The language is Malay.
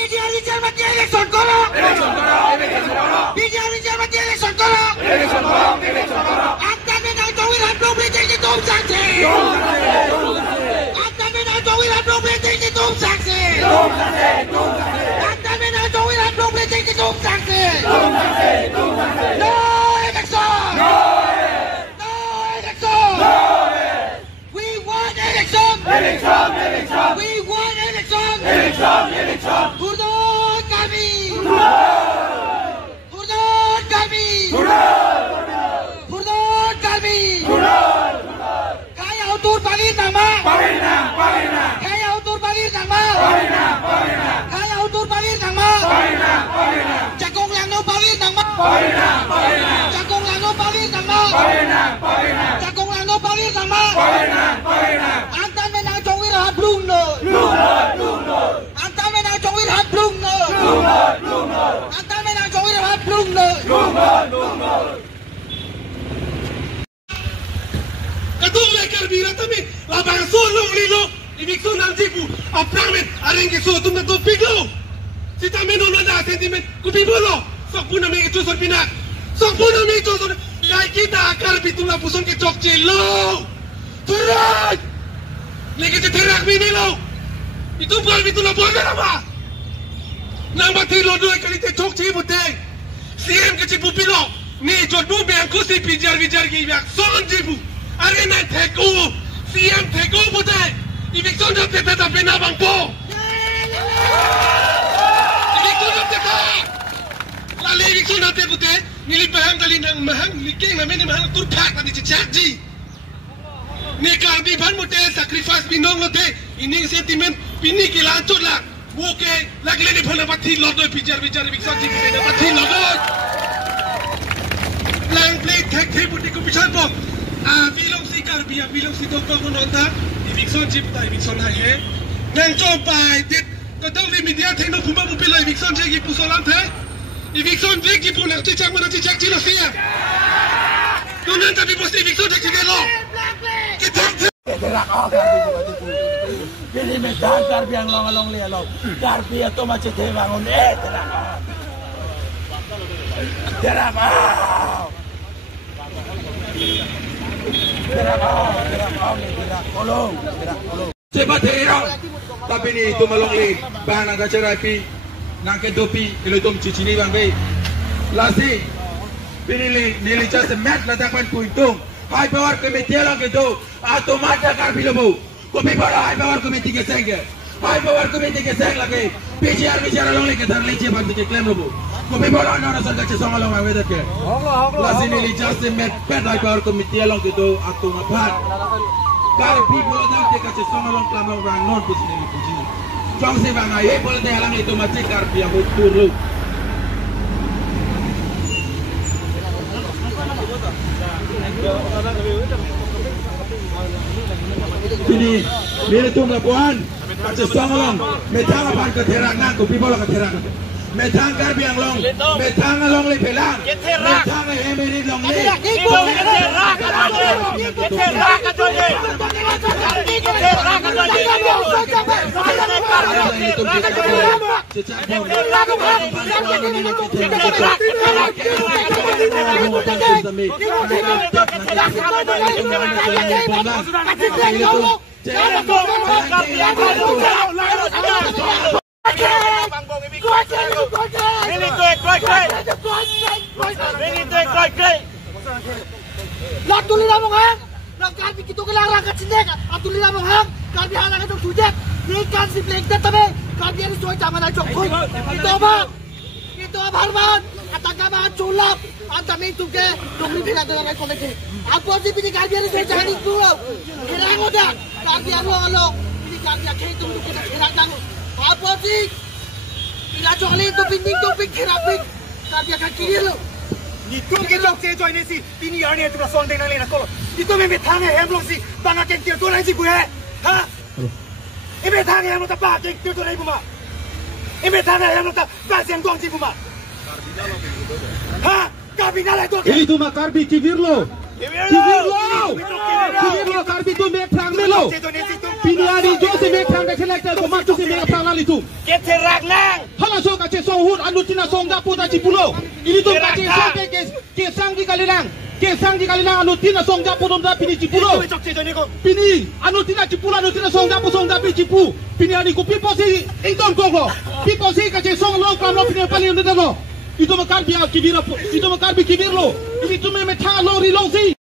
Bijar mati election koro. Bijar mati election koro. Anda menang Jokowi dan belum berhenti tum saksi. Anda menang Jokowi dan belum berhenti tum saksi. Anda menang Jokowi dan belum berhenti tum saksi. No election. No election. We want election. We want election. Hurdon kami. Hurdon kami. Hurdon kami. Kaya utur palir nama. Kaya utur palir nama. Kaya utur palir nama. Cakong lang no palir nama. Cakong lang no palir nama. Cakong lang no palir nama. Antan menang Jokowi rahat blung no. Antan menang Jokowi rahat blung no. Antan menang Jokowi rahat blung no. Katulad karbira tami labangan solo lilo ibigso ng jibu apramet arengke so tum na topiglo si tami no na sentiment kupibolo sok puna me itu sor pinak sok puna me itu sor kai kita akar bitula puson ke chokche lo turak lagi terak binilo itu bukan bitula boleh apa nama tilo dua kali te chokche buteng CM ke jibu pilo ni jodoh be angku si pijar ki yak son jibu Arena teko, CM teko bote. Eviction jab teta ta bena bang po. Eviction jab teta. Lale eviction jab teta bote. Nili bahang kali nang mahang liking na meni mahang turpak tadi cecakji. Ni karbi ban bote sacrifice binong lote. Ini sentiment pini kilancot lah. Woke lagi lagi phola pati lodo pijar eviction ji bote na pati lodo. Lang play tek bote ko pichar po. Bilong si Karbia, bilong si Dokong Nonta, eviction chip ta eviction hai. Nang coba dit, kadang di media teno puma pupila eviction jegi pusolam the. Eviction jegi pulang cicak mana cicak cilo sia. Tunan tapi pasti eviction jegi delo. Kita terak Karbia. Jadi medan Karbia long lialo. Karbia to macam te bangun terak. Terak. Cepat terang, tapi ni itu melongli bahan agak cerapi, nangke dopi, kalau itu mencicini bang bay. Lasi, pilih nilai jas mat letakkan kuitung, high power komite lang itu, atau mata karbi lobo, kopi bola high power komite ke sengge, high power komite ke seng lagi, bicara longli ke tangan leceh bantu ke klaim lobo. Kopi bola nara sang kaca song along awet ke. Lasi nilai jas mat pet high power komite lang itu, atau mapat. Kalau people dah dekat sesama orang kelamau orang non pusing ini pusing. Jom si bang ayah boleh dalam itu macam karbi yang betul lu. Ini bila tu melakukan macam sesama orang metang apa keterangan kopi bola keterangan. Metang karbi yang long, metang long le pelang, metang emeri long le. Lang tuloy na mong hang! Lang karbi kito kailangan ka sinek! Ang tuloy na mong hang! Karbi halang itong sujek! Nikan si Blake na tabi! Karbi yan isoy tama na Jokkoy! Ito ba? Ito ang harman! At ang kamahan sulap! Ang taming tuge! Dungli pinagdagang ay kolegi! Ang po si pinikarbi yan isoy tama ni Kuro! Hirango na! Karbi ang along! Pinikarbi ang kayo tumulong kita hirang dango! Ang po si! Pinachokali ito pinding-tuping hiraping! Karbi ang kakirilo! Itu kita sejo ini si ini yang ni tu lah soal dengan lena kalau itu memang thang yang belum si bangga kentir tu nanti gue, ha? Ini thang yang belum tak kentir tu nanti buma, ini thang yang belum tak pasien gong si buma, ha? Karbi nala itu. Ini tu mak karbi kivirlo karbi tu mek thang melo. Piniari jo si mek thang dekat lagi tu mak tu si mek thang lali tu. Kentir raglang. so kace song hut anu tina song da puta cipulo ini tu kace so ke sang di kalilang anu tina song da puta da pini cipulo pini anu tina cipulo anu tina song da pini cipu pini ani ku pipo si ington koko pipo si kace song long kam lo pini pali unda no itu makar biar kibir lo ini tu me metha lo ri lo si